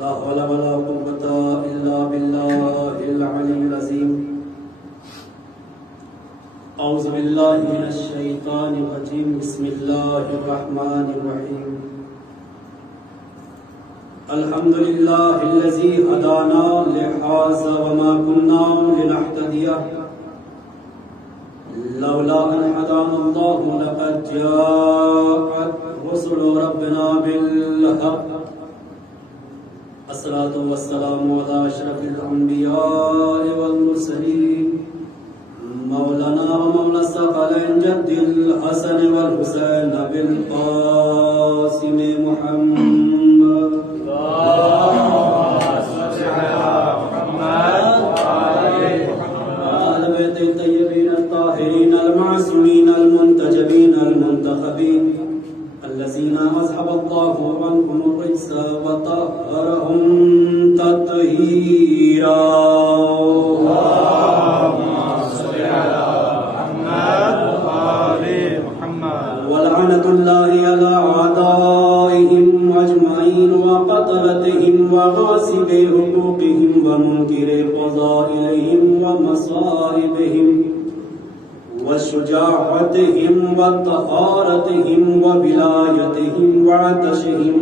لا حول ولا قوة إلا بالله العلي العظيم. أعوذ بالله من الشيطان الرجيم. بسم الله الرحمن الرحيم. الحمد لله الذي هدانا لهذا وما كنا لنهتدي لولا أن هدانا الله لقد جاءت رسل ربنا بالحق. الصلاة والسلام على أشرف الأنبياء والمرسلين مولانا ومولى الثقلين جد الحسن والحسين بالقاسم محمد. آل بيت الطيبين الطاهرين المعصومين المنتجبين المنتخبين الذين أذهب الله عنهم الرجس وطهرهم تطهيرا. ولعنة الله على أعدائهم أجمعين وقتلتهم وغاصب حقوقهم ومنكر فضائلهم ومصائبهم وشجاعتهم وطهارتهم وولايتهم وعطشهم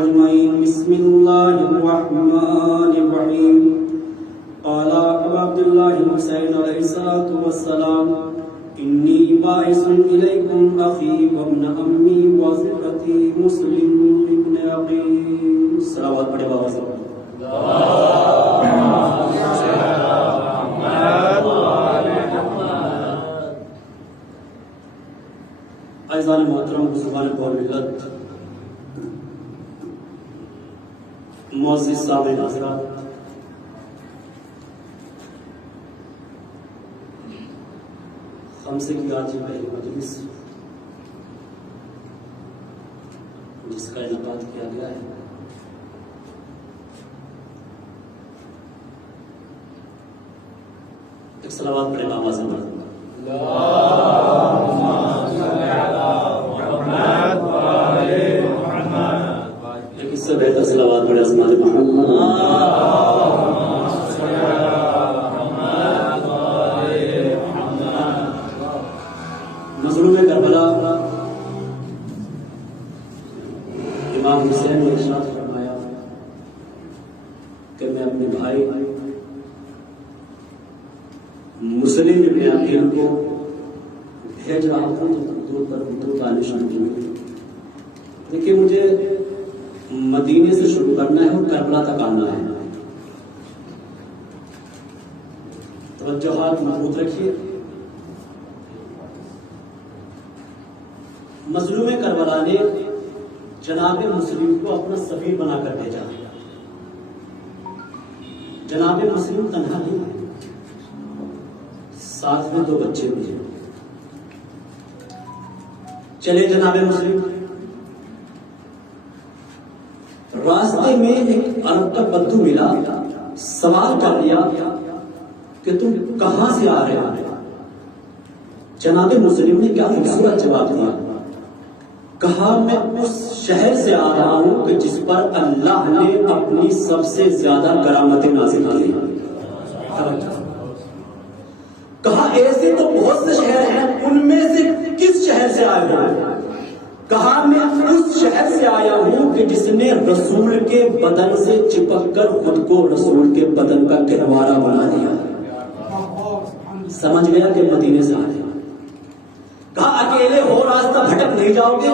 أجمعين. بسم الله الرحمن الرحيم. قال أبو عبد الله الحسين عليه الصلاة والسلام إني باعث إليكم أخي وابن أمي وزرتي مسلم ابن عقيل. صلوات پڑھے بابا صاحب. اعزان محترم بزرگان قوم ملت، معزز سامعین حضرات، خمسے کی آج یہ پہلی مجلس جس کا انعقاد کیا گیا ہے، ایک صلوات پڑھے بابا سے مرد. ایک اس سے بہتر صلوات پڑھے اسماء محمد. مظلوم کربلا امام حسین نے ارشاد فرمایا کہ میں اپنے بھائی مسلم ابن عقیل کو بھیج رہا ہوں تو درود آنے شروع کی. دیکھیے مجھے مدینے سے شروع کرنا ہے اور کربلا تک آنا ہے. توجہات مضبوط رکھیے. مظلوم کربلا نے جناب مسلم کو اپنا سفیر بنا کر بھیجا. جناب مسلم تنہا نہیں ہے، ساتھ میں دو بچے بھی ہیں. چلے جناب مسلم. راستے میں ایک عرب کا بدو ملا، سوال کر لیا کہ تم کہاں سے آ رہے ہو؟ جناب مسلم نے کیا خوبصورت جواب دیا. کہا میں اس شہر سے آ رہا ہوں کہ جس پر اللہ نے اپنی سب سے زیادہ کرامتیں نازل کی. کہا ایسے تو بہت سے شہر ہیں، ان میں سے کس شہر سے آئے ہو؟ کہا میں اس شہر سے آیا ہوں کہ جس نے رسول کے بدن سے چپک کر خود کو رسول کے بدن کا گہوارہ بنا دیا. سمجھ گیا کہ مدینے سے آئے. کہا اکیلے ہو، راستہ بھٹک نہیں جاؤ گے؟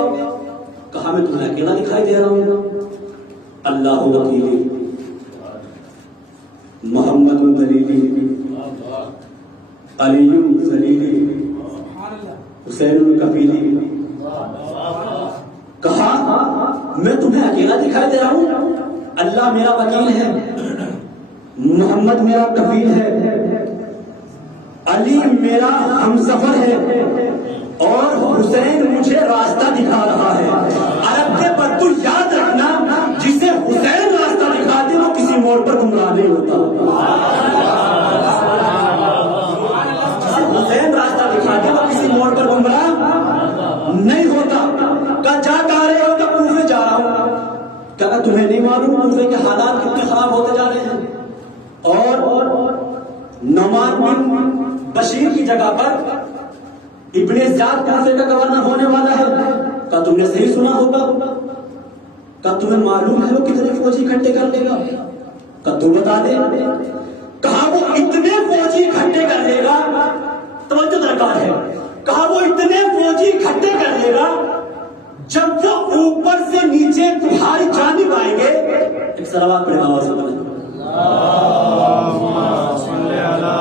کہا میں تمہیں اکیلا دکھائی دے رہا ہوں. اللہ وکیلی، محمد دلیلی، علی ذلیلی، حسین کفیلی. کہا میں تمہیں اکیلا دکھائی دے رہا ہوں. اللہ میرا وکیل ہے، محمد میرا کفیل ہے، علی میرا ہمسفر ہے اور حسین مجھے راستہ دکھا رہا ہے. عرب کے بدو یاد رکھنا، جسے حسین راستہ دکھاتے وہ کسی موڑ پر گمراہ نہیں ہوتا. جسے حسین راستہ دکھاتے وہ کسی موڑ پر گمراہ نہیں ہوتا. کہا جا رہے ہو؟ کہ کوفے جا رہا ہوں. کہا کیا تمہیں نہیں معلوم کوفے کے حالات کتنے خراب ہوتے جا رہے ہیں؟ اور نعمان بن بشیر کی جگہ پر ابن زیاد کوفے کا گورنر ہونے والا ہے. کیا تم نے صحیح سنا ہوگا؟ کیا تمہیں معلوم ہے وہ کتنے فوجی اکٹھے کر لے گا؟ کیا تو بتا دے. کہا وہ اتنے فوجی اکٹھے کر لے گا، توجہ درکار ہے، کہا وہ اتنے فوجی اکٹھے کر لے گا جب وہ اوپر سے نیچے تمہاری جانب آئیں گے. ایک صلوات پڑھیں آواز سے بولیں. اللہم صلی علی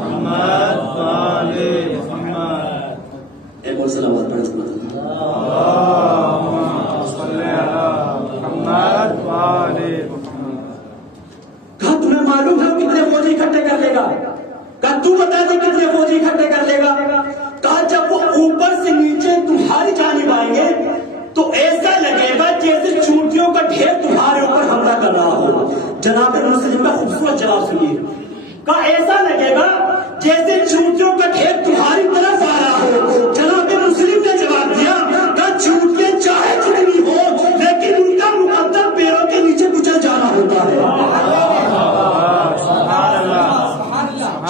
محمد و آل محمد. ایک اور صلوات پڑھیں. اللہم صلی علی محمد و آل محمد. کہا تمہیں معلوم ہے کتنے فوجی اکٹھے کر لے گا؟ کہا تو بتا دے کتنے فوجی اکٹھے کر لے گا؟ کہا جب وہ اوپر سے نیچے تمہاری جانب آئیں گے تو ایسا لگے گا جیسے چونٹیوں کا ڈھیر تمہارے اوپر حملہ کر رہا ہو. جناب مسلم کا خوبصورت جواب سنیے. کہا ایسا لگے گا جیسے چونٹیوں کا ڈھیر تمہاری طرف آ رہا ہو. جناب مسلم نے جواب دیا کہ چونٹیاں چاہے جتنی ہو لیکن ان کا مقدر پیروں کے نیچے کچل جانا ہوتا ہے.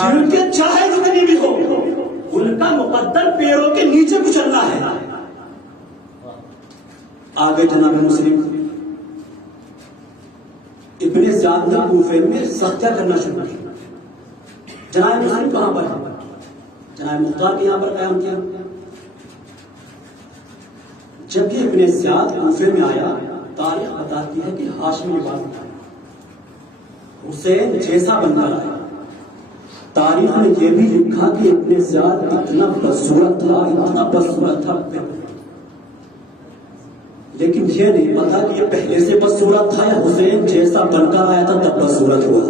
چونٹیاں چاہے جتنی بھی ہو ان کا مقدر پیروں کے نیچے کچلنا ہے. آگے جناب مسلم ابن زیاد نے کوفے میں سختیاں کرنا شروع کی. جناب مسلم کہاں پر ہے؟ جناب مختار کے یہاں پر قیام کیا. جب کہ ابن زیاد کوفے میں آیا، تاریخ بتاتی ہے کہ ہاشمی لباس اٹھایا، حسین جیسا بن کر آیا. تاریخ نے یہ بھی لکھا کہ ابن زیاد اتنا بدصورت تھا، اتنا بدصورت تھا، لیکن یہ نہیں پتا کہ یہ پہلے سے بدصورت تھا یا حسین جیسا بن کر آیا تھا تب بدصورت ہوا.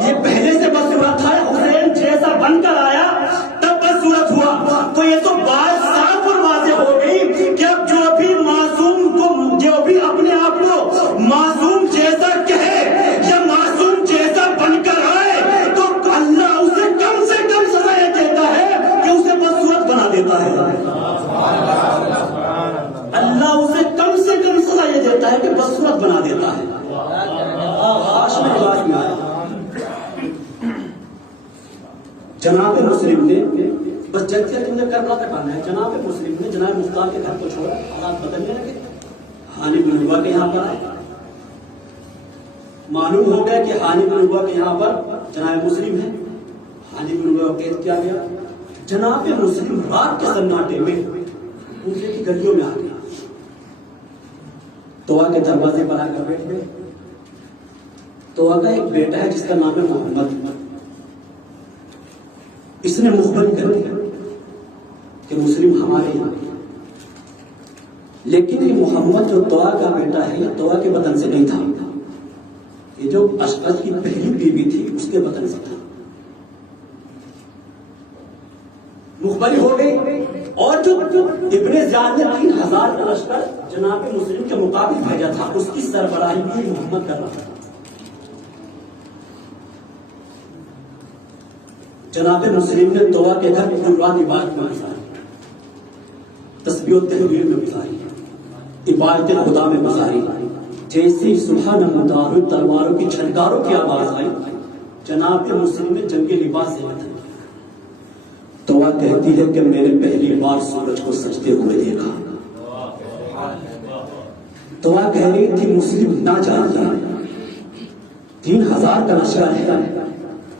یہ پہلے سے بدصورت تھا یا حسین جیسا بن کر آیا تب بدصورت ہوا. تو یہ تو بات صاف اور واضح ہو گئی کہ اب جو بھی معصوم کو، جو بھی اپنے آپ کو معصوم جیسا کہے یا معصوم جیسا بن کر آئے تو اللہ اسے کم سے کم سزا دیتا ہے کہ اسے بدصورت بنا دیتا ہے. اللہ اسے کم سے کم سزا یہ دیتا ہے کہ بدصورت بنا دیتا ہے. ہاشمی لباس میں آیا. جناب مسلم نے بس جلدی تم نے کربلا تک آنا ہے. جناب مسلم نے جناب مختار کے گھر کو چھوڑا، حالات بدلنے لگے. حانی بن عروہ کے یہاں پر آئے. معلوم ہو گیا کہ حانی بن عروہ کے یہاں پر جناب مسلم ہے. حانی بن عروہ کو قید کیا گیا. جناب مسلم رات کے سناٹے میں کوفے کی گلیوں میں آ گیا. توآ کے دروازے پر آ کر بیٹھے. توآ کا ایک بیٹا ہے جس کا نام ہے محمد. اس نے مخبر کر دیا کہ مسلم ہمارے یہاں، لیکن یہ محمد جو توآ کا بیٹا ہے یہ توآ کے وطن سے نہیں تھا. یہ جو اشعث کی پہلی بیوی تھی اس کے وطن سے تھا. مخبری ہو گئی. اور جو ابن زیاد نے 3000 کا لشکر جناب مسلم کے مقابل بھیجا تھا اس کی سربراہی بھی محمد کر رہا تھا. جناب مسلم نے توآ کے گھر قربان عبادت میں گزاری، تسبیح و تحلیل میں گزاری، عبادت خدا میں گزاری. جیسے صبح نمودار تلواروں کی چھنکاروں کی آواز آئی جناب مسلم نے جنگی لباس سے بدل کیا. توآ کہتی ہے کہ میں نے پہلی بار سورج کو سجدے ہوئے دیکھا. توآ کہہ رہی تھی مسلم نہ جائیے، 3000 کا لشکر ہے.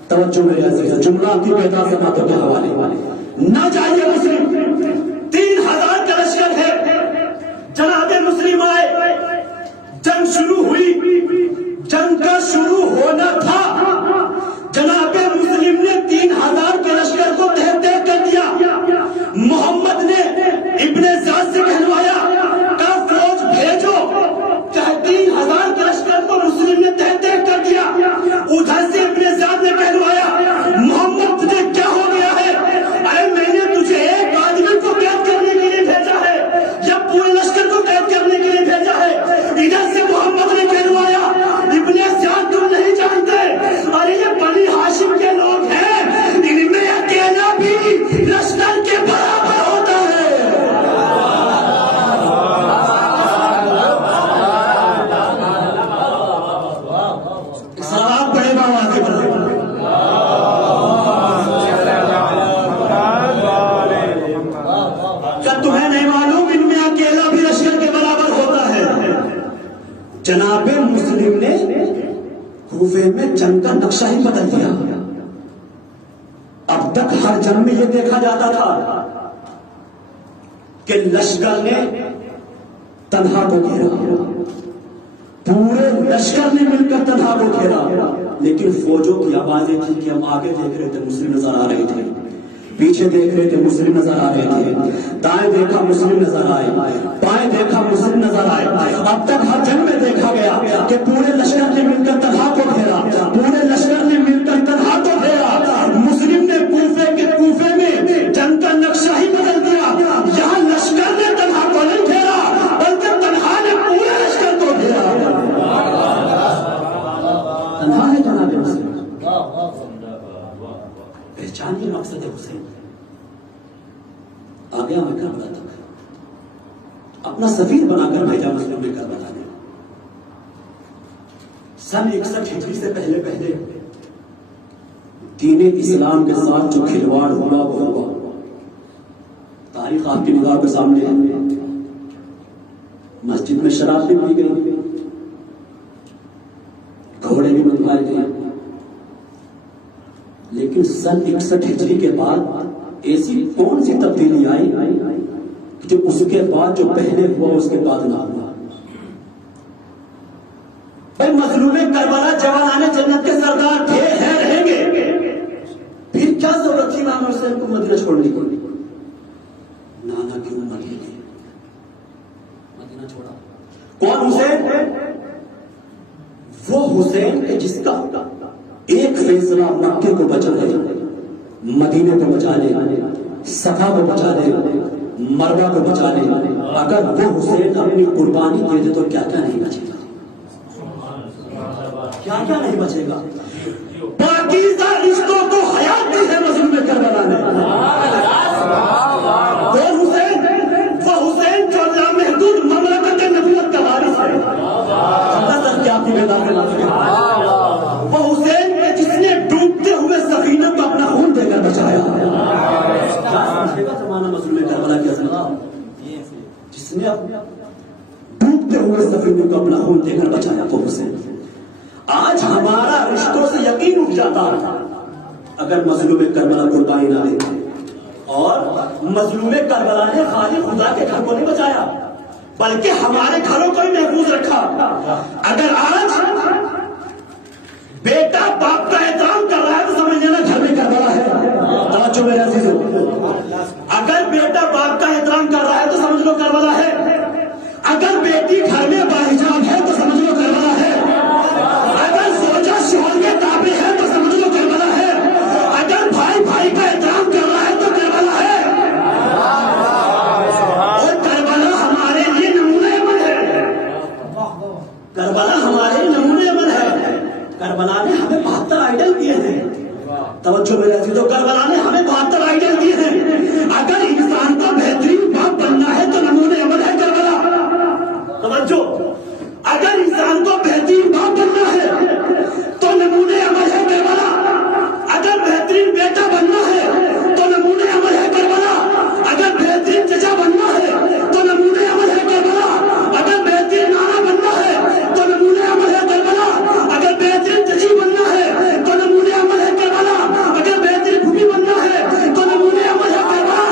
توجہ میرے عزیز، جملہ کی بیدار سماعتوں کے حوالے، نہ جائیے مسلم، 3000 کا لشکر ہے. جناب مسلم آئے، جنگ شروع ہوئی. جنگ کا شروع ہونا تھا، جناب مسلم نے 3000 کے لشکر کو تہ تہ کر دیا. محمد نے ابن زیاد سے کہلوایا کہ فوج بھیجو. چاہے 3000 کے لشکر کو مسلم نے تہ تہ کر دیا. ادھر سے ابن زیاد نے کہلوایا محمد تجھے کیا ہو گیا ہے؟ ارے میں نے تجھے ایک آدمی کو قید کرنے کے جناب مسلم نے کوفے میں جنگ کا نقشہ ہی بدل دیا. اب تک ہر جنگ میں یہ دیکھا جاتا تھا کہ لشکر نے تنہا کو گھیرا، پورے لشکر نے مل کر تنہا کو گھیرا، لیکن فوجوں کی آوازیں تھی کہ ہم آگے دیکھ رہے تھے مسلم نظر آ رہے تھے، پیچھے دیکھ رہے تھے مسلم نظر آ رہے تھے، دائیں دیکھا مسلم نظر آئے، بائیں دیکھا مسلم نظر آئے. اب تک ہر جنگ میں دیکھا گیا کہ پورے لشکر نے مل کر تنہا کو گھیرا، پورے لشکر نے مل کر تنہا کو گھیرا. مسلم نے کوفے میں جنگ کا نقشہ ہی بدل دیا. یہاں لشکر نے تنہا کو نہیں گھیرا بلکہ تنہا نے پورے لشکر کو گھیرا. تنہا ہے جناب مسلم. پہچانیے مقصد حسین. آ گیا میں کربلا تک، اپنا سفیر بنا کر بھیجا مسلم نے کربلا نے. سن 61 ہجری سے پہلے دین اسلام کے ساتھ جو کھلواڑ ہوا وہ ہوا. تاریخ آپ کی نگاہ کے سامنے ہے. مسجد میں شراب بھی پی گئی، گھوڑے بھی بنوائے گئے، لیکن سن 61 ہجری کے بعد ایسی کون سی تبدیلی آئی جو اس کے بعد جو پہلے ہوا اس کے بعد نہ ہوا. بھائی مظلوم کربلا جوانان جنت کے سردار تھے، ہیں، رہیں گے. پھر کیا ضرورت تھی امام حسین کو مدینہ چھوڑنے کی؟ نانا کیوں مدینہ چھوڑا؟ کون حسین؟ وہ حسین جس کا ایک فیصلہ مکے کو بچا لے، مدینے کو بچا لے، صفا کو بچا لے، مروہ کو بچا لے. اگر وہ حسین اپنی قربانی دے دے تو کیا کیا نہیں بچے گا، کیا کیا نہیں بچے گا. پاکیزہ رشتوں کو حیات دی ہے مظلوم کربلا نے. وہ حسین جو لامحدود مملکت نبوت کا وارث ہے. کیا آپ کی بیدار میں لاتے ہیں؟ وہ حسین کے جس نے ڈوبتے ہوئے سفینہ کو اپنا خون دے کر بچایا. کیا سمجھے گا زمانہ مظلوم کربلا کی عظمت؟ جس نے ڈوبتے ہوئے سفینہ کو اپنا خون دے کر بچایا وہ حسین. آج ہمارا رشتوں سے یقین اٹھ جاتا اگر مظلوم کربلا قربانی نہ دیتے. اور مظلوم کربلا نے خالی خدا کے گھر کو نہیں بچایا بلکہ ہمارے گھروں کو ہی محفوظ رکھا. اگر آج بیٹا باپ کا احترام کر رہا ہے تو سمجھ لینا گھر میں کربلا ہے. توجہ میرے عزیزو، اگر بیٹا باپ کا احترام کر رہا ہے تو سمجھ لو کربلا ہے. اگر بیٹی گھر میں باحجاب ہے تو سمجھ لو کربلا ہے. اگر زوجہ شوہر کے تابع ہے تو سمجھ لو کربلا ہے. اگر بھائی بھائی کا احترام کر رہا ہے تو کربلا ہے. اور کربلا ہمارے لیے نمونہ عمل ہے. کربلا ہمارے لیے نمونہ عمل ہے. کربلا نے ہمیں 72 آئیڈل دیے ہیں. توجہ میرے عزیزو، کربلا نے ہمیں 72 آئیڈل دیے ہیں. اگر انسان کو بہترین باپ بننا ہے تو نمونہ عمل ہے کربلا. توجہ، اگر انسان کو بہترین باپ بننا ہے تو نمونہ عمل ہے کربلا. اگر بہترین بیٹا بننا ہے تو نمونہ عمل ہے کربلا. اگر بہترین چچا بننا ہے تو نمونہ عمل ہے کربلا. اگر بہترین نانا بننا ہے تو نمونہ عمل ہے کربلا. اگر بہترین چچی بننا ہے تو نمونہ عمل ہے کربلا. اگر بہترین پھوپھی بننا ہے تو نمونہ عمل ہے کربلا.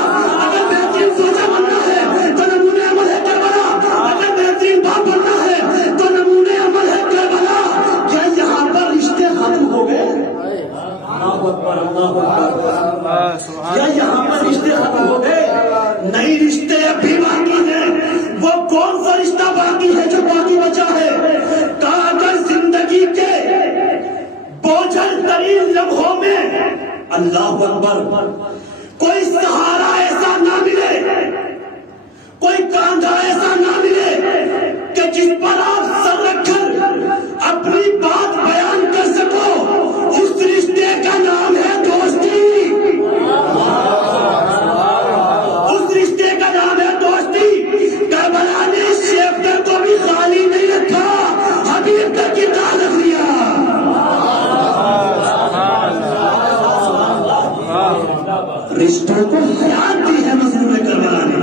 اگر بہترین سوچا بننا ہے تو نمونہ عمل ہے کربلا. اگر بہترین باپ بننا ہے تو نمونہ عمل ہے کربلا. کیا یہاں پر رشتے ختم ہو گئے؟ کیا یہاں پر رشتے ختم ہو گئے؟ نئی رشتے ابھی باقی ہیں. وہ کون سا رشتہ باقی ہے جو باقی بچا ہے؟ اگر زندگی کے بوجھل ترین لمحوں میں اللہ اکبر کوئی سہارا ایسا نہ ملے، کوئی کاندھا ایسا نہ ملے کہ جس پر آپ سر رکھ کر اپنی بات بیان کر سکو، اس رشتے کا نام ہے دوستی. اس رشتے کا نام ہے دوستی. کربلا نے شیفتر کو بھی خالی نہیں رکھا، حبیب تک کی تعلق لیا. رشتوں کو حیات دی ہے مظلوم کربلا نے.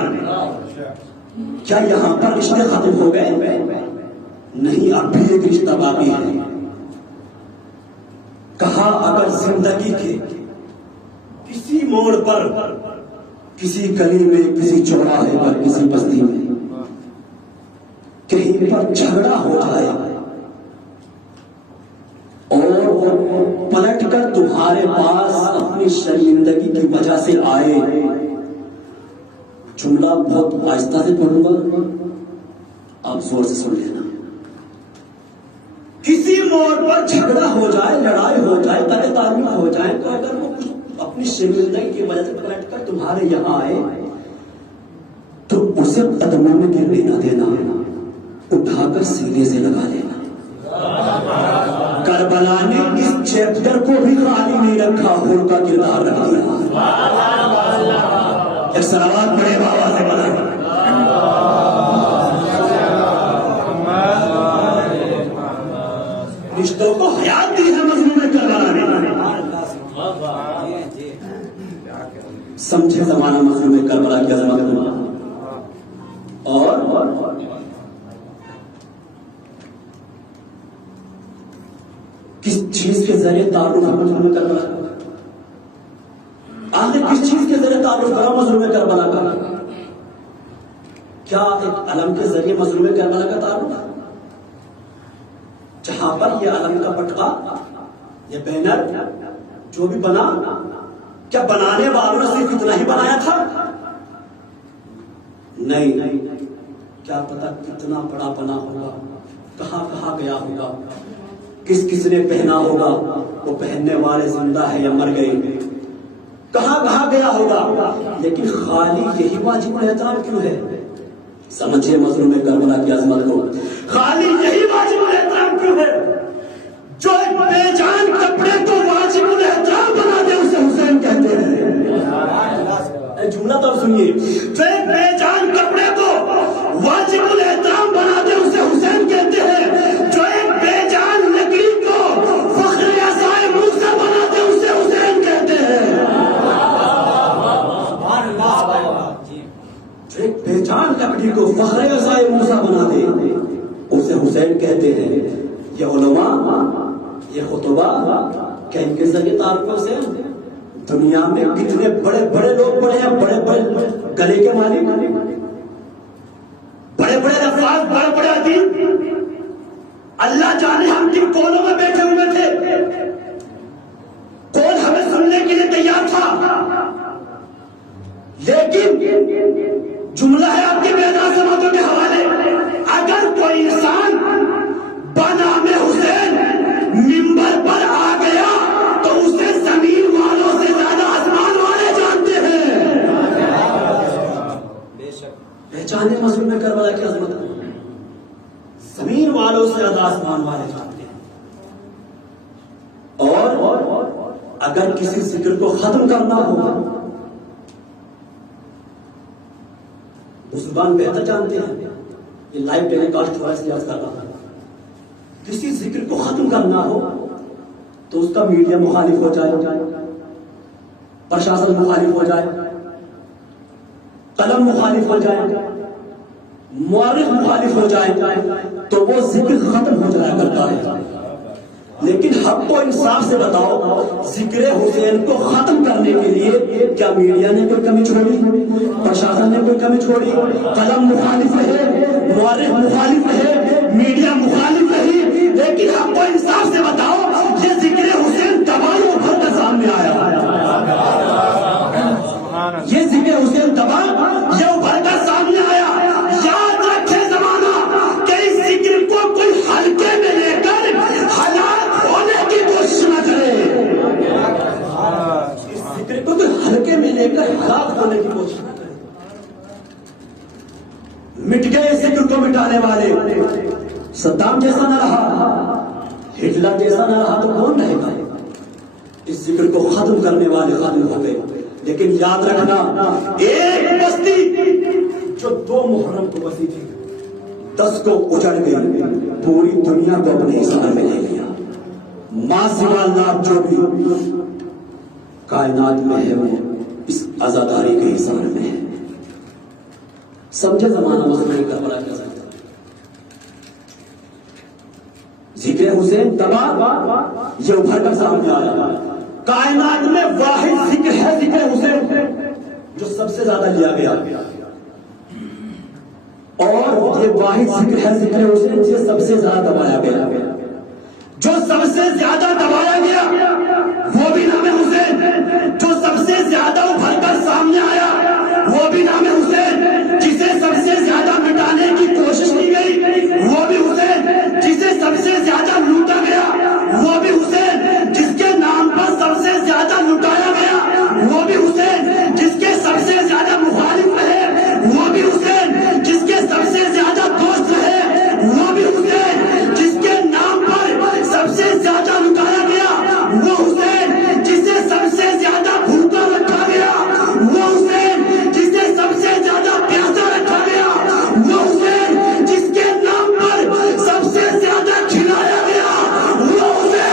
کیا یہاں پر رشتے ختم ہو گئے؟ نہیں اب بھی ایک رشتہ باقی ہے. کہا اگر زندگی کے کسی موڑ پر، کسی گلی میں، کسی چوراہے پر، کسی بستی میں کہیں پر جھگڑا ہو جائے اور وہ پلٹ کر تمہارے پاس اپنی شرمندگی کی وجہ سے آئے، جملہ بہت آہستہ سے پڑھوں گا، آپ زور سے سن لینا. کسی موڑ پر جھگڑا ہو جائے، لڑائی ہو جائے، قطع تعلق ہو جائے، تو اگر وہ اپنی شرمندگی کی وجہ سے پلٹ کر تمہارے یہاں آئے تو اسے قدموں میں گرنے نہ دینا، اٹھا کر سینے سے لگا لینا. کربلا نے اس چیپٹر کو بھی خالی نہیں رکھا، حور کا کردار رکھ دیا. ایک سلوات پڑھے بابا سے بنا. رشتوں کو حیات دی ہے مظلوم کربلا نے. سمجھے زمانہ مظلوم کربلا کی عظمت اور کس چیز کے ذریعے تعارف ہے مظلوم کربلا کا؟ آخر کس چیز کے ذریعے تعارف کرا مظلوم کربلا کا؟ کیا ایک علم کے ذریعے مظلوم کربلا کا تعارف ہے؟ جہاں پر یہ علم کا پٹکا، یہ بینر جو بھی بنا، کیا بنانے والوں نے صرف اتنا ہی بنایا تھا؟ نہیں، کیا پتا کتنا بڑا بنا ہوگا، کہاں کہاں گیا ہوگا، کس کس نے پہنا ہوگا، وہ پہننے والے زندہ ہے یا مر گئے، کہاں کہاں گیا ہوگا، لیکن خالی یہی واجب الاحترام کیوں ہے؟ سمجھے مظلوم کربلا کی عظمت کو. خالی یہی واجب الاحترام کیوں ہے؟ جو بے جان کپڑے کو واجب الاحترام بنا دے اسے حسین کہتے ہیں. جملہ تو سنیے، جو بے جان کپڑے کو واجب الاحترام بنا دے اسے حسین کہتے ہیں. جو بے جان لکڑی کو فخر عصائے موسیٰ بنا دے اسے حسین کہتے ہیں. جو ایک بے جان لکڑی کو فخر عصائے موسیٰ بنا دے اسے حسین کہتے ہیں. یہ علماء، یہ خطبہ کیا ان کے ذریعے تعارف سے دنیا میں کتنے بڑے بڑے لوگ پڑے ہیں، بڑے بڑے گلے کے مالک، بڑے بڑے الفاظ، بڑے بڑے ادیب، اللہ جانے ہم کن کونوں میں بیٹھے ہوئے تھے، کون ہمیں سننے کے لیے تیار تھا. لیکن جملہ ہے آپ کے بیدار سماعتوں کے حوالے، اگر کوئی انسان بنام حسین منبر پر آ گیا تو اسے زمین والوں سے زیادہ آسمان والے جانتے ہیں. پہچانے مظلوم کربلا کی عظمت، زمین والوں سے زیادہ آسمان والے جانتے ہیں. اور اگر کسی ذکر کو ختم کرنا ہوگا، مسلمان بہتر جانتے ہیں، یہ لائیو ٹیلی کاسٹ ہوا اس لیے عرض کر رہا ہوں. کسی ذکر کو ختم کرنا ہو تو اس کا میڈیا مخالف ہو جائے، پرشاسن مخالف ہو جائے، قلم مخالف ہو جائے، مورخ مخالف ہو جائے تو وہ ذکر ختم ہو جایا کرتا ہے. لیکن حق و انصاف سے بتاؤ، ذکر حسین کو ختم کرنے کے لیے کیا میڈیا نے کوئی کمی چھوڑی، پرشاسن نے کوئی کمی چھوڑی؟ قلم مخالف رہے، مورخ مخالف رہے، میڈیا مخالف رہی، لیکن حق و انصاف سے بتاؤ یہ ذکر حسین دبائی ابھر کر سامنے آیا. یہ ذکر حسین دبا یہ ابھر کر سامنے آیا. یاد رکھے زمانہ کہ اس ذکر کو کوئی ہلکے میں لے کر ہلاک ہونے کی کوشش نہ کرے. اس ذکر کو کوئی ہلکے میں لے کر ہلاک ہونے کی کوشش نہ کرے. مٹ گئے اس ذکر کو مٹانے والے. صدام جیسا نہ رہا، ہٹلر جیسا نہ رہا تو کون رہے گا؟ اس ذکر کو ختم کرنے والے ختم ہو گئے. لیکن یاد رکھنا، ایک بستی جو 2 محرم کو بسی تھی 10 کو اجڑ گئی، پوری دنیا کو اپنے حصار میں لے لیا. ماں سوا اللہ جو بھی کائنات میں ہے وہ اس آزاداری کے حصار میں ہے. سمجھے زمانہ مظلوم کربلا کا. ذکر حسین دبا یہ ابھر کر سامنے آیا. کائنات میں واحد ذکر ہے ذکر حسین جو سب سے زیادہ لیا گیا, اور یہ واحد ذکر ہے ذکر حسین جو سب سے زیادہ دبایا گیا. جو سب سے زیادہ دبایا گیا وہ بھی نام حسین, جو سب سے زیادہ ابھر کر سامنے آیا وہ بھی نام حسین, جسے سب سے زیادہ مٹانے کی کوشش کی گئی وہ بھی حسین, جسے سب سے زیادہ لوٹا گیا وہ بھی حسین, جس کے نام پر سب سے زیادہ لٹایا گیا وہ بھی حسین, جس کے سب سے زیادہ مخالف رہے وہ بھی حسین, جس کے سب سے زیادہ دوست رہے وہ بھی حسین, جس کے نام پر سب سے زیادہ لٹایا گیا وہ حسین, جسے سب سے زیادہ بھوکا رکھا گیا وہ حسین, جسے سب سے زیادہ پیاسا رکھا گیا وہ حسین, جس کے نام پر سب سے زیادہ کھلایا گیا وہ حسین.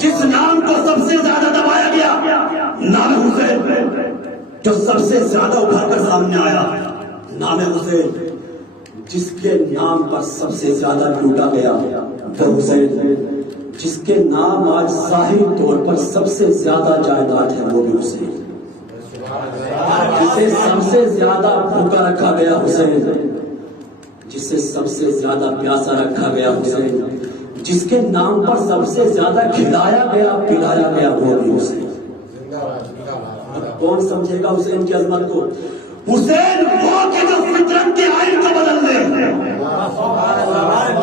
جس نام کو سب سے زیادہ دبایا گیا نام حسین, جو سب سے زیادہ ابھر کر سامنے آیا نام حسین, جس کے نام پر سب سے زیادہ ٹوٹا گیا وہ حسین, جس کے نام آج ظاہری طور پر سب سے زیادہ جائیداد ہے وہ بھی حسین, جسے سب سے زیادہ بھوکا رکھا گیا حسین, جسے سب سے زیادہ پیاسا رکھا گیا حسین, جس کے نام پر سب سے زیادہ کھلایا گیا پلایا گیا وہ بھی حسین. کون سمجھے گا حسین کی عظمت کو؟ حسین وہ کہ جو فطرت کے آئین کو بدل دے,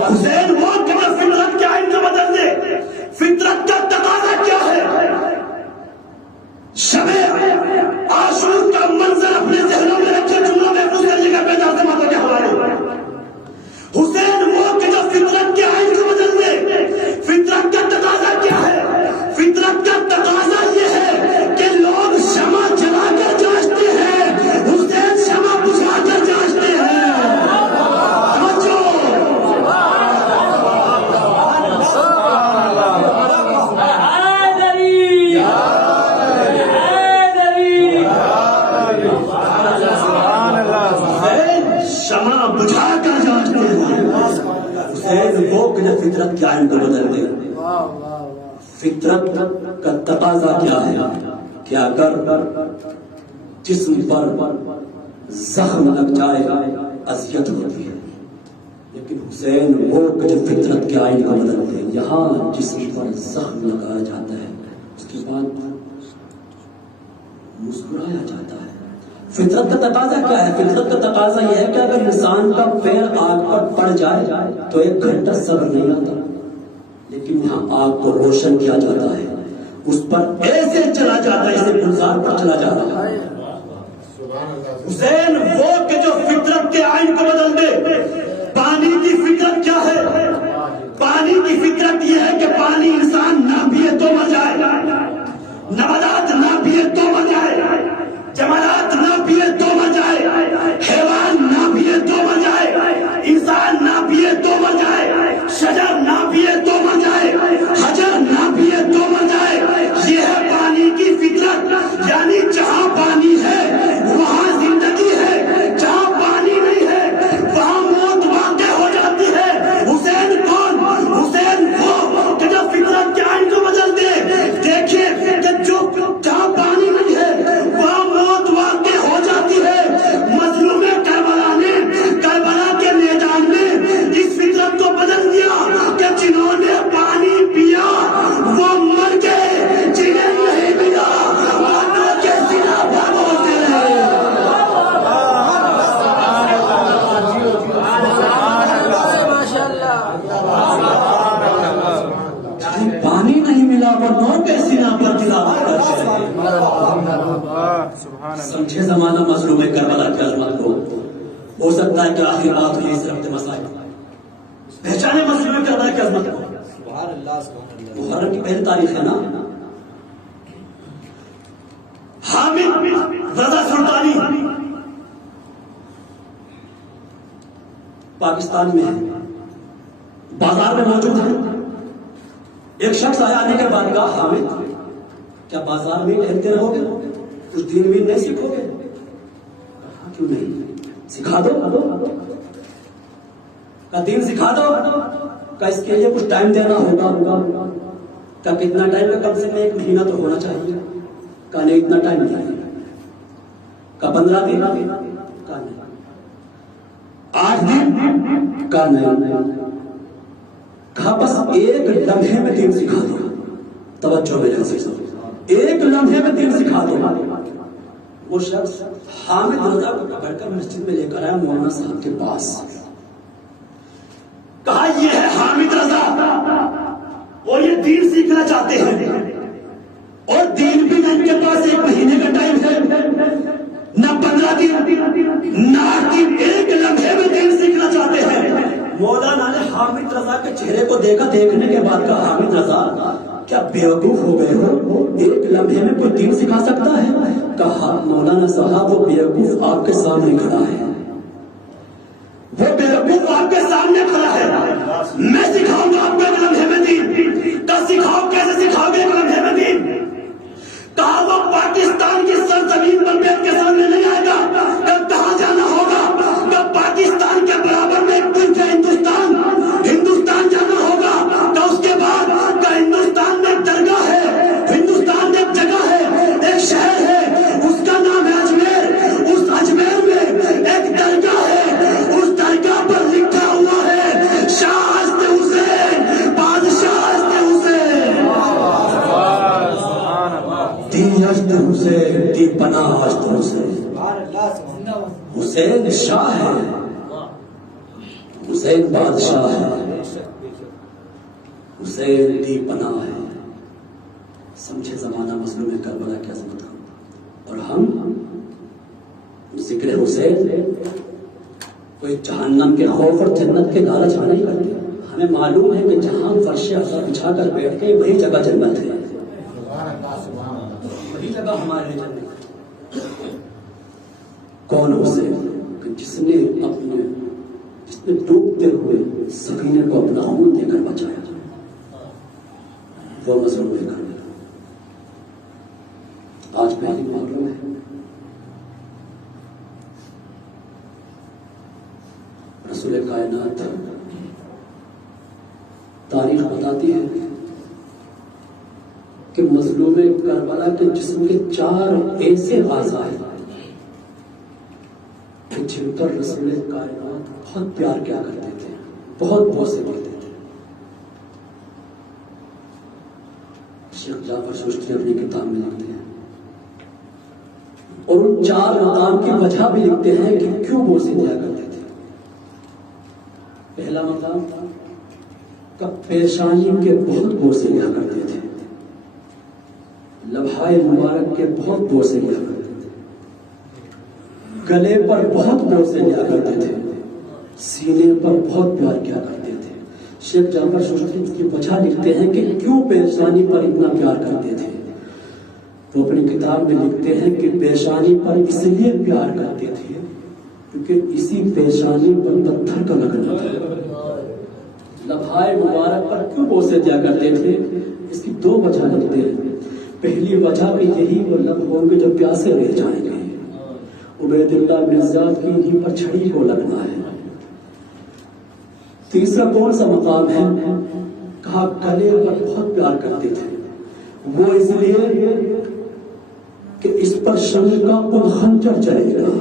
حسین وہ کہ جو فطرت کے آئین کو بدل دے. فطرت کا تقاضا کیا ہے؟ شب عاشور کا منظر اپنے ذہنوں میں رکھے, جملوں میں اس جگہ پہ جاتے ماتوں کے حوالے. حسین وہ کہ جو فطرت کے آئین کو بدل دے. فطرت کا تقاضا کیا ہے؟ فطرت کا تقاضا یہ ہے کہ لوگ شمع جلا کر جانچتے ہیں, حسین شمع بجھا کر جانچتے ہیں. شمع بجھا کر جانچتے ہیں. حسین وہ کہ جو فطرت کے آئین کو بدل دے. فطرت کا تقاضا کیا ہے کہ اگر جسم پر زخم لگ جائے اذیت ہوتی ہے, لیکن حسین وہ کہ جو فطرت کے آئین کو بدل دے. یہاں جسم پر زخم لگایا جاتا ہے اس کے بعد مسکرایا جاتا ہے. فطرت کا تقاضا کیا ہے؟ فطرت کا تقاضا یہ ہے کہ اگر انسان کا پیر آگ پر پڑ جائے تو 1 گھنٹہ صبر نہیں آتا, لیکن یہاں آگ کو روشن کیا جاتا ہے, اس پر ایسے چلا جاتا ہے جیسے گلزار پر چلا جاتا ہے. حسین وہ کہ جو فطرت کے آئین کو بدل دے. پانی کی فطرت کیا ہے؟ پانی کی فطرت یہ ہے کہ پانی انسان نہ پیے تو مر جائے, نباتات نہ پیے تو مر جائے, جمالات نہ پیے تو مر جائے, حیوان نہ پیے تو مر جائے, انسان نہ پیے تو مر جائے, شجر نہ پیے تو مر جائے, حجر نہ پیے تو مر جائے. یہ ہے پانی کی فطرت. یعنی جہاں پانی ہے وہاں زندگی ہے, جہاں پانی نہیں ہے وہاں موت واقع ہو جاتی ہے. حسین کون؟ حسین وہ کہ جو فطرت کے آئین کو بدل دے. دیکھیے کہ جو جہاں پانی نہیں ہے وہاں موت واقع ہو جاتی ہے. مظلوم کربلا نے کربلا کے میدان میں اس فطرت کو بدل دیا کہ جنہوں نے پانی پیا وہ مر گئے, جنہیں نہیں ملا مردوں کے سینہ پر ہوتے رہے. پانی نہیں ملا مردوں کے سینہ پر تلاوت کرتے رہے. سمجھے زمانہ مظلوم کربلا کی عظمت کو. ہو سکتا ہے کہ آخری بات ہوئی اس رفت مسائل پہچانے مظلوم کربلا کی عظمت کو. محرم کی پہلی تاریخ ہے نا. حامد رضا سلطانی پاکستان میں ہے، بازار میں موجود ہے. ایک شخص آیا آنے کے بعد کہا حامد کیا بازار میں ٹھہرتے رہو گے، کچھ دین وین نہیں سیکھو گے؟ کہا کیوں نہیں، سکھا دو. کہا دین سکھا دو. کہا اس کے لیے کچھ ٹائم دینا ہوگا. کہا کتنا ٹائم ہے؟ کم سے کم 1 مہینہ تو ہونا چاہیے. کہا نہیں اتنا ٹائم نہیں. کہا 15 دن. کہا نہیں. 8 دن. کہا نہیں. کہا بس 1 لمحے میں دین سکھا دو. توجہ میرے عزیز، 1 لمحے میں دین سکھا دو. وہ شخص حامد رضا کو پکڑ کر مسجد میں لے کر آیا مولانا صاحب کے پاس. کہا یہ ہے حامد رضا اور یہ دین سیکھنا چاہتے ہیں، اور دین بھی ان کے پاس 1 مہینے کا ٹائم ہے، نہ 15 دن نہ 8 دن، 1 لمحے میں دین سیکھنا چاہتے ہیں. مولانا نے حامد رضا کے چہرے کو دیکھا، دیکھنے کے بعد کہا حامد رضا کیا بیوقوف ہو گئے ہو، 1 لمحے میں کوئی دین سکھا سکتا ہے؟ کہا مولانا صاحب وہ بیوقوف آپ کے سامنے کھڑا ہے، وہ بیوقوف آپ کے سامنے کھڑا ہے، میں سکھاؤں گا آپ کو 1 لمحے میں دین. کہا سکھاؤ، کیسے سکھاؤ گے 1 لمحے میں دین؟ کہا وہ پاکستان کی سرزمین پر بیٹھ کے سامنے نہیں آئے گا. کہاں جانا ہوگا؟ کہ پاکستان کے برابر میں ایک ملک ہے ہندوستان، ہندوستان جانا ہوگا. کہ اس کے بعد کہ ہندوستان میں ایک درگاہ ہے، ہندوستان میں ایک جگہ ہے، ایک شہر ہے، اس کا نام ہے اجمیر. اس اجمیر میں ایک درگاہ ہے، اس درگاہ پر لکھا ہوا ہے شاہ حسن حسین، بادشاہ حسن حسین، دی حسن حسین، دی پناہ حسن حسین. حسین شاہ ہے، حسین بادشاہ ہے، حسین دی پناہ ہے. سمجھے زمانہ مظلوم کربلا کی عظمت. اور ہم ذکر حسین کوئی جہنم کے خوف اور جنت کے لالچ میں نہیں کرتے. ہمیں معلوم ہے کہ جہاں فرش ازرق بچھا کر بیٹھ گئے وہی جگہ جنت ہے، وہی جگہ ہمارے لیے جنت ہے. کون حسین کہ جس نے ڈوبتے ہوئے سفینے کو اپنا خون دے کر بچایا، وہ مظلوم ہے کربلا. آج پہلی معلوم ہے رسول کائنات تاریخ بتاتی ہے کہ مظلوم کربلا کے جسم کے 4 ایسے اعضاء ہیں جن پر رسول کائنات بہت پیار کیا کرتے تھے، بہت بوسے پڑتے تھے. شیخ جعفر سوشتی اپنی کتاب میں لکھتے ہیں اور ان 4 مقام کی وجہ بھی لکھتے ہیں کہ کیوں بوسے دیا کرتے تھے. پہلا مقام کہ پیشانی کے بہت بوسے دیا کرتے تھے، لبھائے مبارک کے بہت بوسے دیا کرتے تھے، گلے پر بہت بوسے دیا کرتے تھے، سینے پر بہت پیار کیا کرتے تھے. شیخ جعفر سوشتی اس کی وجہ لکھتے ہیں کہ کیوں پیشانی پر اتنا پیار کرتے تھے. وہ اپنی کتاب میں لکھتے ہیں کہ پیشانی پر اس لیے پیار کرتے تھے کیونکہ اسی پیشانی پر پتھر کا لگنا تھا. لبھائے مبارک پر کیوں بوسے دیا کرتے تھے؟ اس کی 2 وجہ لکھتے ہیں. پہلی وجہ بھی یہی وہ لب ہوں گے جو پیاسے رہ جائیں گے، عبید اللہ بن زیاد کی انہیں پر چھڑی کو لگنا ہے. تیسرا کون سا مقام ہے؟ کہا گلے پر بہت پیار کرتے تھے، وہ اس لیے کہ اس پر شمع کا خود خنجر چلے گا.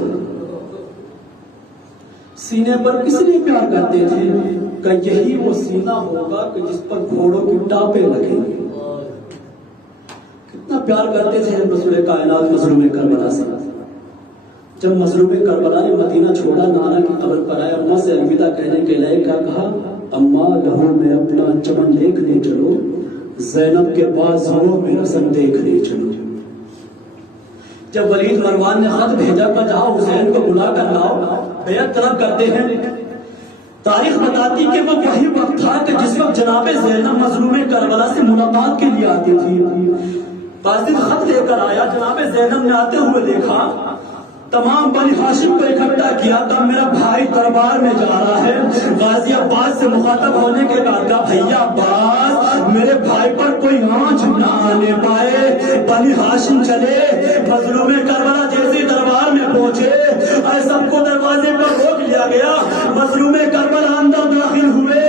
سینے پر کس لیے پیار کرتے تھے؟ کہ یہی وہ سینہ ہوگا کہ جس پر گھوڑوں کی ٹاپیں لگیں گی. کتنا پیار کرتے تھے رسول کائنات مظلوم کربلا سے. جب مظلوم کربلا نے مدینہ چھوڑا، نانا کی قبر پر آیا، اماں سے الوداع کہنے کے لیے کیا کہا؟ اماں لہو میں اپنا چمن دیکھنے چلو، زینب کے بازوں میں رسم دیکھنے چلو. جب ولید مروان نے خط بھیجا کہ جاؤ حسین کو بلا کر لاؤ، بیعت طلب کرتے ہیں. تاریخ بتاتی کہ وہ وہی وقت تھا کہ جس وقت جناب زینب مظلوم کربلا سے ملاقات کے لیے آتی تھی. قاصد خط لے کر آیا، جناب زینب نے آتے ہوئے دیکھا، تمام بنی ہاشم کو اکٹھا کیا، تب میرا بھائی دربار میں جا رہا ہے، غازی عباس سے مخاطب ہونے کے بعد کہا بھیا عباس میرے بھائی پر کوئی آنچ نہ آنے پائے، بنی ہاشم چلے، مظلوم کربلا جیسے دربار میں پہنچے سب کو دروازے پر روک لیا گیا، مظلوم کربلا اندر داخل ہوئے،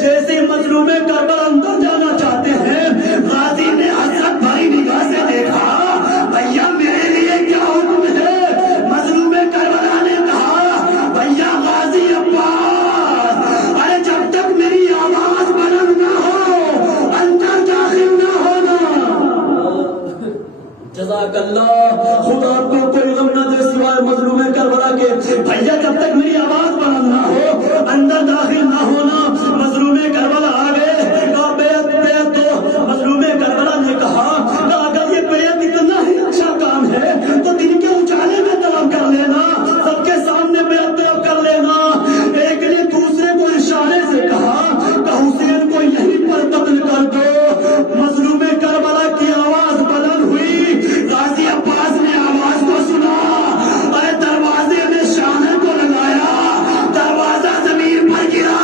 جیسے مظلوم کربلا اندر جانا چاہتے ہیں غازی نے حسرت بھری نگاہ سے دیکھا، بھیا میرے لیے کیا حکم ہے؟ مظلوم کربلا نے کہا بھیا غازی عباس ارے جب تک میری آواز بلند نہ ہو اندر داخل نہ ہونا۔ جزاک اللہ، خدا آپ کو کوئی غم نہ دے سوائے مظلوم کربلا کے، بھیا جب تک میری آواز بلند نہ ہو اندر داخل نہ ہونا۔ مظلوم کربلا آ گئے اور بیعت دو، مظلوم کربلا نے کہا اگر یہ بیعت اتنا ہی اچھا کام ہے تو دن کے اجالے میں طلب کر لینا، سب کے سامنے بیعت طلب کر لینا۔ ایک نے دوسرے کو اشارے سے کہا کہ حسین کو یہیں پر قتل کر دو۔ مظلوم کربلا کی آواز بلند ہوئی، غازی عباس نے آواز کو سنا، ارے دروازے میں شانے کو لگایا، دروازہ زمین پر گرا،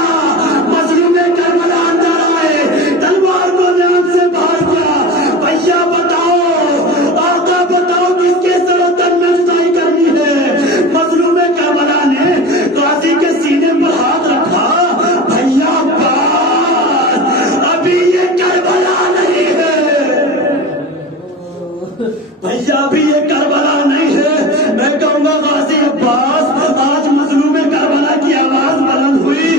مظلوم کربلا اندر آئے، تلوار کو نیام سے باہر کیا، بھیا بتاؤ آقا بتاؤ کس کے سرطن میں رسائی کرنی ہے؟ مظلوم کربلا نے غازی کے سینے پر ہاتھ رکھا، بھیا عباس ابھی یہ کربلا نہیں ہے، بھیا ابھی یہ کربلا نہیں ہے، میں کہوں گا غازی عباس آج مظلوم کربلا کی آواز بلند ہوئی،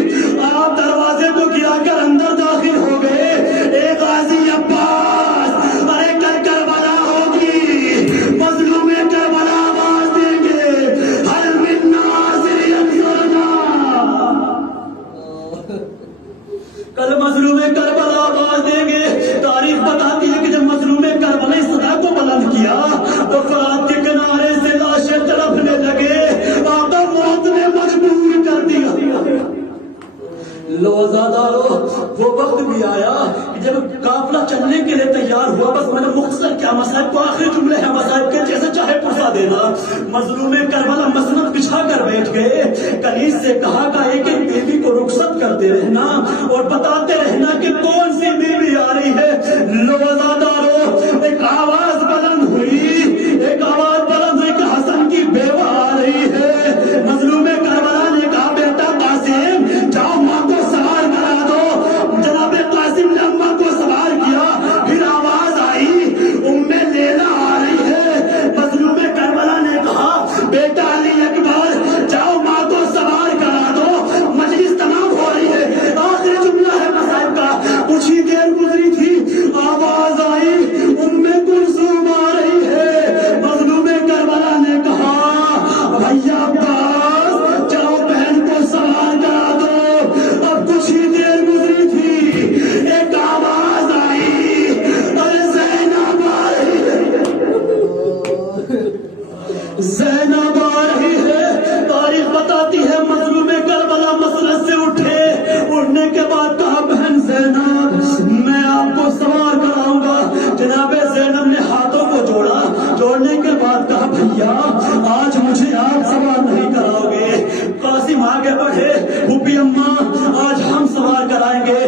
آپ دروازے کو گرا کر اندر داخل ہو گئے، اے غازی عباس ارے کل کربلا ہوگی، مظلوم کربلا آواز دیں گے ہر من ناصر ینصرنا، کل مظلوم کربلا آواز دیں گے۔ تاریخ بتاتی ہے کہ جب مظلوم کربلا اس صدا کو بلند کیا تو فرات کے کنارے سے لاشیں تڑپنے لگے، آقا موت نے مجبور کر دیا۔ لوزادارو وہ وقت بھی آیا کہ جب قافلہ چلنے کے لیے تیار ہوا، بس میں نے مختصر کیا مصائب کو آخری جملے ہیں مصائب کے جیسے چاہے پرسا دینا۔ مظلوم کربلا مسند بچھا کر بیٹھ گئے، کنیز سے کہا کہ ایک ایک بیوی کو رخصت کرتے رہنا اور بتاتے رہنا کہ کون سی بیوی آ رہی ہے۔ لوزادارو ایک آواز بلند ہوئی، ایک آواز بلند ہوئی کہ حسن کی بیوہ آ رہی ہے۔ مظلوم کربلا نے کہا بیٹا قاسم جاؤ ماں کو سوار کرا دو، جناب قاسم نے اماں کو سوار کیا، پھر آواز آئی ام لیلا آ رہی ہے۔ مظلوم کربلا نے کہا بیٹا علی اکبر جاؤ ماں کو سوار کرا دو، مجلس تمام ہو رہی ہے۔ آخری جملہ ہے مصائب کا، کچھ ہی دیر گزری تھی آواز آئی ام کلثوم آ رہی ہے۔ مظلوم کربلا نے کہا بھیا عباس جاؤ بہن کو سوار کرا دو۔ اب کچھ ہی دیر گزری تھی، ایک آواز آئی ارے زینب آ رہی ہے، زینب آ رہی ہے۔ تاریخ بتاتی ہے مظلوم کربلا مسند سے اٹھے، اٹھنے کے بعد کہا بہن زینب میں آپ کو سوار کراؤں گا۔ جناب زینب نے ہاتھوں کو جوڑا، جوڑنے کے بعد کہا بھیا آج مجھے آپ سوار نہیں کراؤ گے۔ قاسم آگے بڑھے، پھوپھی اماں آج ہم سوار کرائیں گے۔